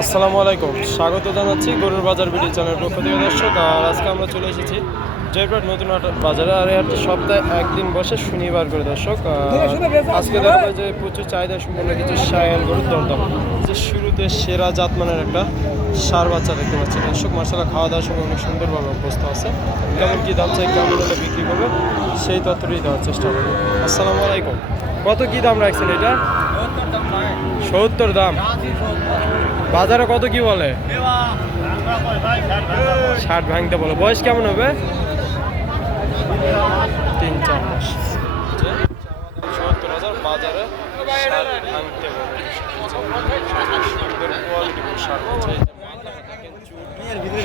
আসসালামু আলাইকুম, স্বাগত জানাচ্ছি গরুর বাজার ভিডিও চ্যানেলের পক্ষ থেকে দর্শক। আর আজকে আমরা চলে এসেছি জয়পুরহাট নতুন হাট বাজারে। আর এই হাটটি সপ্তাহে একদিন বসে শনিবার করে দর্শক। আজকে দেখা যায় যে প্রচুর চাহিদা সম্পন্ন কিছু শায়াল গরুর দরদাম। যে শুরুতে সেরা জাতমানের একটা সার বাচ্চা দেখতে পাচ্ছি দর্শক। মার্শাল্লাহ খাওয়া দাওয়ার সময় অনেক সুন্দরভাবে অবস্থা আছে। কেমন কী দাম চাই, কেমন হলে বিক্রি করবে সেই তথ্যটি দেওয়ার চেষ্টা করবো। আসসালামু আলাইকুম, কত কী দাম রাখছেন এটা? 70 দাম। বাজারে কত কি বলে? 60 ভাঙতে বলে। বয়স কেমন হবে? 3-4 মাস। 70,000 বাজারে 60 ভাঙতে বলে।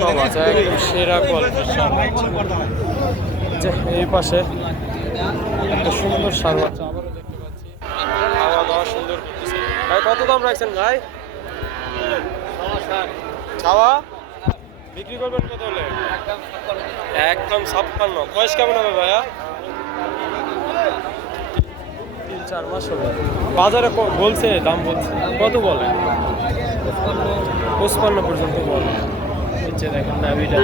সব আছে, একদম সেরা কোয়ালিটির সার। যে এই পাশে একটা সুন্দর সার বাচ্চা আবারও দেখতে পাচ্ছি। খাওয়া দাওয়া সুন্দর করতেছে। ভাই কত দাম রাখছেন ভাই? খাওয়া বিক্রি করবেন কত হলে? একদম 56। বয়স কেমন হবে ভাইয়া? 3-4 মাস হবে। বাজারে বলছে, দাম বলছে কত বলে? 55 পর্যন্ত বলে। নিচে দেখেন নাভিটা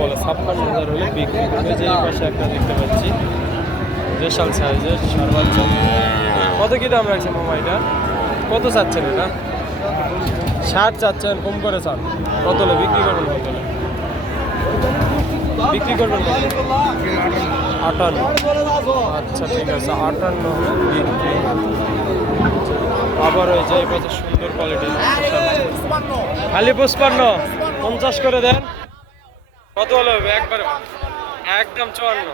বলে 56,000 হলে বিক্রি করবে। যে এই পাশে একটা দেখতে পাচ্ছি বিশাল সাইজের সার বাচ্চা। কত কি দাম রাখছেন মামা এটা? কত চাচ্ছেন এটা? 60 চাচ্ছেন, কম করে চান। কত হলে বিক্রি করবেন? কত হলে বিক্রি করবেন? 58। আচ্ছা ঠিক আছে, 58 হলে বিক্রি। আবার ওই যে পাশে সুন্দর কোয়ালিটির খালি 55। 50 করে দেন। কত হলে হবে একবারে? একদম 54।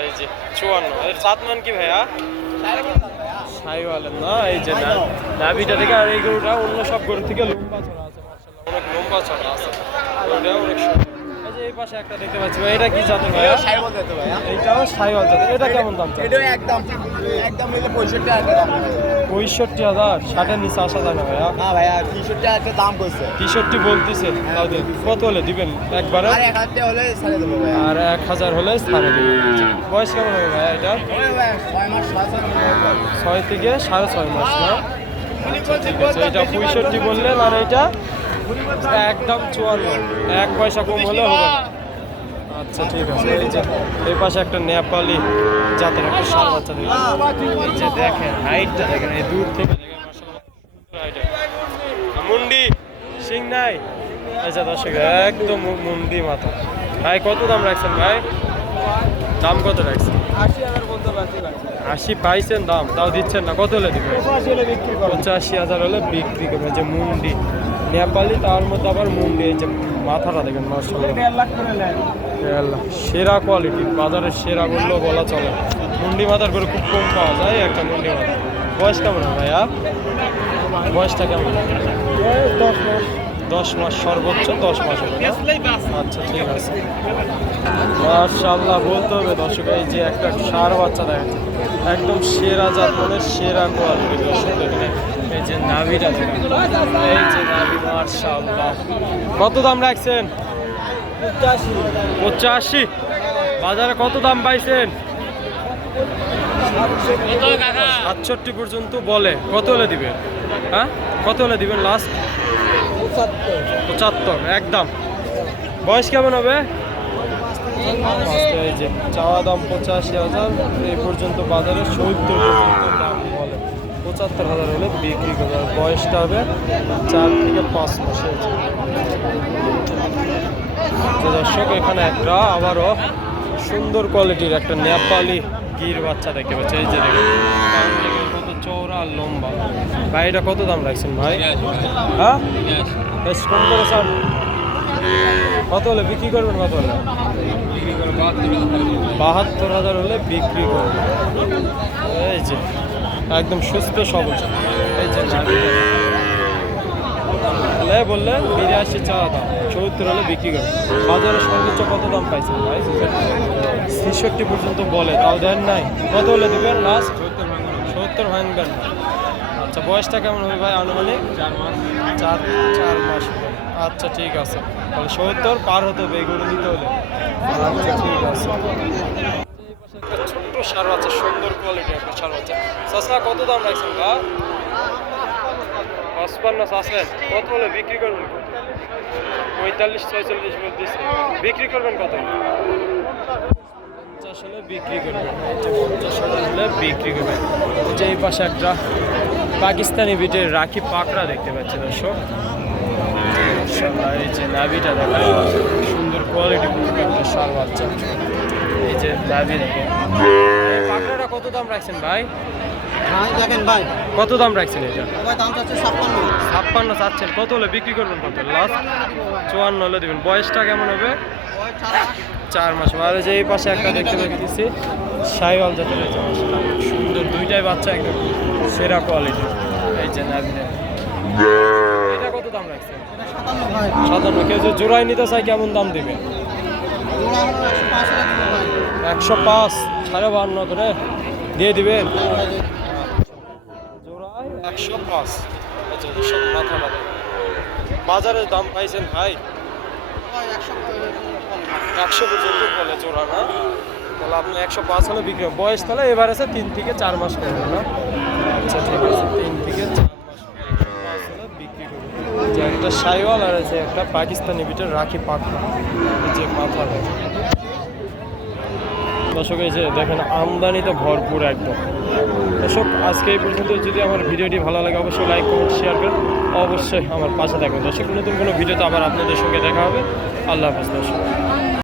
এই যে 54। এর জাতমান কি ভাইয়া? সাইওয়ালের না? এই যে নাভিটা থেকে। আর এই গরুটা অন্য সব গরু থেকে লম্বা ছড়া আছে, মাশাআল্লাহ অনেক লম্বা ছড়া আছে। গরুটা অনেক সুন্দর। এই যে এই পাশে একটা দেখতে পাচ্ছি ভাই, এটা কি জাতের ভাইয়া? সাইওয়াল জাতের ভাইয়া। এইটাও সাইওয়াল জাতের। এটা কেমন দাম? এটা একদম নিলে 65,000 দাম। 65,000। 60-এর নিচে আসা যায় না ভাইয়া? না ভাইয়া, 63,000 দাম কইছে। 63 বলতেছে। তাহলে কত হলে দিবেন একবারে? আর 1,000 হলে ছেড়ে দেবো ভাইয়া। আর 1000 হলে ছাড়ে দেবেন। বয়স কেমন হবে ভাইয়া এটা? ওই ভাইয়া 6 মাস 6 থেকে 6.5 মাস না? আচ্ছা ঠিক আছে, এটা 65 বললেন। আর এটা একদম 54। 1 পয়সা কম হলে হবে। আচ্ছা ঠিক আছে। এই যে এই পাশে একটা নেপালি জাতের একটা সার বাচ্চা দেখেন। এই যে দেখেন হাইটটা দেখেন, এই দূর থেকে দেখেন মাশাআল্লাহ সুন্দর হাইট। মুন্ডি সিং নাই। আচ্ছা দর্শক, একদম মুন্ডি মাথা। ভাই কত দাম রাখছেন ভাই? দাম কত রাখছেন? 80,000 বলতে বাকি লাগছে। 80 পাইছেন দাম, তাও দিচ্ছেন না। কত হলে দিবেন? 85 হলে বিক্রি করব। 85,000 হলে বিক্রি করবে। যে মুন্ডি নেপালি, তার মধ্যে আবার মুন্ডি। এই যে মাথাটা দেখেন মাশাআল্লাহ 1.5 লাখ করে নেন। সেরা কোয়ালিটি, বাজারের সেরা বললেও বলা চলে। মুন্ডি মাথার করে খুব কম পাওয়া যায় একটা মুন্ডি মাথা। বয়স কেমন ভাইয়া? বয়সটা কেমন? 10 মাস। 10 মাস, সর্বোচ্চ 10 মাস হবে না? আচ্ছা ঠিক আছে। মাশাআল্লাহ বলতে হবে দর্শক। এই যে একটা ষাঁড় বাচ্চা দেখেন, একদম সেরা জাতমানের সেরা কোয়ালিটি দর্শক দেখেন। এই যে নাভিটা দেখেন, এই যে নাভি মাশাআল্লাহ। কত দাম রাখছেন? 85। বাজারে কত দাম পাইছেন? 67 পর্যন্ত বলে। কত হলে দিবেন? হ্যাঁ কত হলে দিবেন লাস্ট? 75 একদম। বয়স কেমন হবে? এই যে চাওয়া দাম 85,000, এই পর্যন্ত বাজারে 70 পর্যন্ত দাম বলে। 75,000 হলে বিক্রি করবে। আর বয়সটা হবে 4 থেকে 5 মাসের। তো দর্শক, এখানে একটা আবারও সুন্দর কোয়ালিটির একটা নেপালি গির বাচ্চা দেখতে পাচ্ছি। এই যে দেখেন কত চওড়া আর লম্বা। ভাই এটা কত দাম রাখছেন ভাই? হ্যাঁ বেশ কম করে স্যার। কত হলে বিক্রি করবেন? কত হলে? 72,000 হলে বিক্রি করবেন। এই যে একদম সুস্থ সবল। এই যে বললেন 82 চাওয়া দাম, 74 হলে বিক্রি করবেন। বাজারে সর্বোচ্চ কত দাম পাইছেন ভাই? 66 পর্যন্ত বলে, তাও দেন নাই। কত হলে দিবেন লাস্ট? 70 ভাঙবেন না। আচ্ছা বয়সটা কেমন হবে ভাই আনুমানিক? 4 মাস। আচ্ছা ঠিক আছে, তাহলে 70 পার হতে হবে এইগুলো নিতে হলে। আচ্ছা ঠিক আছে। ছোট্ট সার বাচ্চা, সুন্দর কোয়ালিটি একটা সার বাচ্চা। চাচা কত দাম রাখছেন গা? 55 চাচ্ছেন, কত হলে বিক্রি করবেন? 45-46 বলতেছে, বিক্রি করবেন কত? 50 হলে বিক্রি করবেন, এই যে 50 হলে বিক্রি করবেন। এই যে এই পাশে একটা পাকিস্তানি বিটের রাখি পাকড়া দেখতে পাচ্ছি দর্শক। মাশাআল্লাহ, এই যে নাভিটা দেখেন, সুন্দর কোয়ালিটি একটা সার বাচ্চা। এই যে নাভি দেখেন। এই পাকড়াটা কত দাম রাখছেন ভাই? হ্যাঁ দেখেন ভাই, কত দাম রাখছেন এটা? ভাই দাম চাচ্ছে 56। 56 চাচ্ছেন, কত হলে বিক্রি করবেন? কত লাস্ট? 54 হলে দিবেন। বয়সটা কেমন হবে? 4 মাস। আর যে এই পাশে একটা দেখতে পেয়েছি শাইওয়াল জাতের, এই যে মাশাআল্লাহ, সুন্দর দুইটাই বাচ্চা, একদম সেরা কোয়ালিটি। এই যে নাভিটা, এটা কত দাম রাখছেন? 57 ভাই। 57। কেউ যদি জোড়ায় নিতে চাই কেমন দাম দিবেন? জোড়া হলো 105 টাকা দিব ভাই। 105, 52 করে দিয়ে দিবেন। জোড়ায় 105। আচ্ছা, সব মাথা মাথা বাজারের দাম পাইছেন ভাই? ভাই 100 100 পর্যন্ত বলে জোড়া, না? তাহলে আপনি 105 হলে বিক্রি হবে। বয়স তাহলে এবার আছে 3 থেকে 4 মাস করবে, না? আচ্ছা ঠিক আছে, 3 থেকে 4 মাস 105 হলে বিক্রি করবে। যে একটা শাইওয়াল আর আছে একটা পাকিস্তানি বিটের রাখি পাকড়া, যে মাথা দেখেন দর্শক। এই যে দেখেন আমদানিতে ভরপুর একদম দর্শক। আজকে এই পর্যন্ত। যদি আমার ভিডিওটি ভালো লাগে অবশ্যই লাইক কমেন্ট শেয়ার করুন, অবশ্যই আমার পাশে থাকবেন দর্শক। নতুন কোনো ভিডিওতে আবার আপনাদের সঙ্গে দেখা হবে। আল্লাহ হাফেজ দর্শক।